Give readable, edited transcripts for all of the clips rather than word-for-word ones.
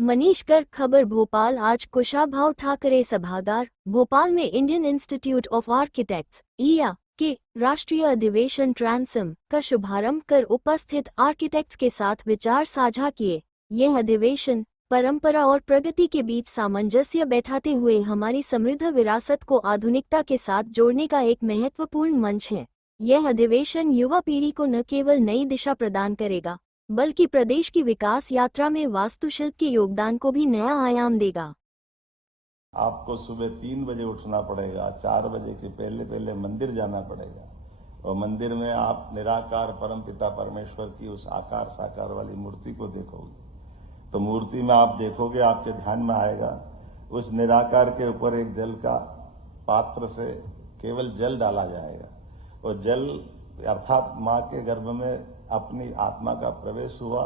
मनीष गर्ग खबर भोपाल। आज कुशाभाऊ ठाकरे सभागार भोपाल में Indian institute of architects (IIA) के राष्ट्रीय अधिवेशन ट्रांसम का शुभारंभ कर उपस्थित आर्किटेक्ट्स के साथ विचार साझा किए। यह अधिवेशन परंपरा और प्रगति के बीच सामंजस्य बैठाते हुए हमारी समृद्ध विरासत को आधुनिकता के साथ जोड़ने का एक महत्वपूर्ण मंच है। यह अधिवेशन युवा पीढ़ी को न केवल नई दिशा प्रदान करेगा, बल्कि प्रदेश की विकास यात्रा में वास्तुशिल्प के योगदान को भी नया आयाम देगा। आपको सुबह 3 बजे उठना पड़ेगा, 4 बजे के पहले मंदिर जाना पड़ेगा और मंदिर में आप निराकार परमपिता परमेश्वर की उस आकार साकार वाली मूर्ति को देखोगे। तो मूर्ति में आप देखोगे, आपके ध्यान में आएगा उस निराकार के ऊपर एक जल का पात्र से केवल जल डाला जाएगा और जल अर्थात मां के गर्भ में अपनी आत्मा का प्रवेश हुआ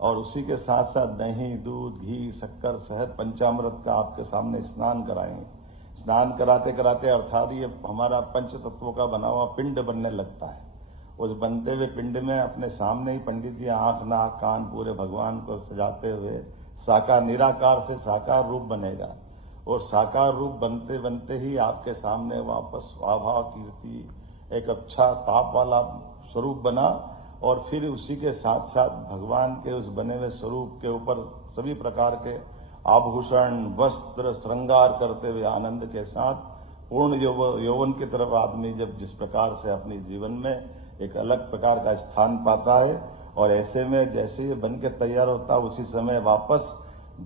और उसी के साथ साथ दही, दूध, घी, शक्कर, शहद, पंचामृत का आपके सामने स्नान कराएंगे। स्नान कराते कराते अर्थात ये हमारा पंच तत्वों का बना हुआ पिंड बनने लगता है। उस बनते हुए पिंड में अपने सामने ही पंडित जी आंख, नाक, कान पूरे भगवान को सजाते हुए साकार निराकार से साकार रूप बनेगा और साकार रूप बनते बनते ही आपके सामने वापस स्वाभा कीर्ति एक अच्छा ताप वाला स्वरूप बना और फिर उसी के साथ साथ भगवान के उस बने हुए स्वरूप के ऊपर सभी प्रकार के आभूषण, वस्त्र, श्रृंगार करते हुए आनंद के साथ पूर्ण यौवन की तरफ आदमी जब जिस प्रकार से अपने जीवन में एक अलग प्रकार का स्थान पाता है और ऐसे में जैसे ये बन के तैयार होता है उसी समय वापस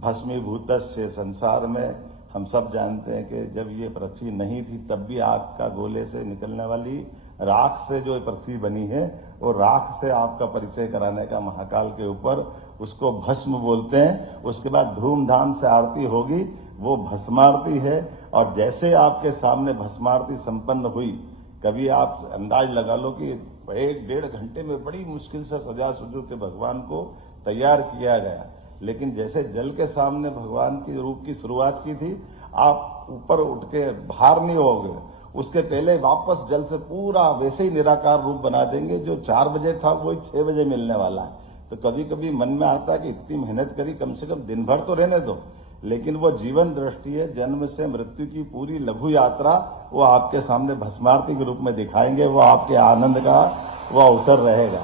भस्मीभूत से संसार में हम सब जानते हैं कि जब ये पृथ्वी नहीं थी तब भी आग का गोले से निकलने वाली राख से जो पृथ्वी बनी है वो राख से आपका परिचय कराने का महाकाल के ऊपर उसको भस्म बोलते हैं। उसके बाद धूमधाम से आरती होगी, वो भस्मारती है और जैसे आपके सामने भस्मारती संपन्न हुई, कभी आप अंदाज लगा लो कि 1-1.5 घंटे में बड़ी मुश्किल से सजा सुजू के भगवान को तैयार किया गया, लेकिन जैसे जल के सामने भगवान की रूप की शुरुआत की थी, आप ऊपर उठ के बाहर नहीं होगे, उसके पहले वापस जल से पूरा वैसे ही निराकार रूप बना देंगे। जो 4 बजे था वही 6 बजे मिलने वाला है। तो कभी कभी मन में आता है कि इतनी मेहनत करी, कम से कम दिन भर तो रहने दो, लेकिन वो जीवन दृष्टि है, जन्म से मृत्यु की पूरी लघु यात्रा वो आपके सामने भस्मारती के रूप में दिखाएंगे। वो आपके आनंद का वो अवसर रहेगा।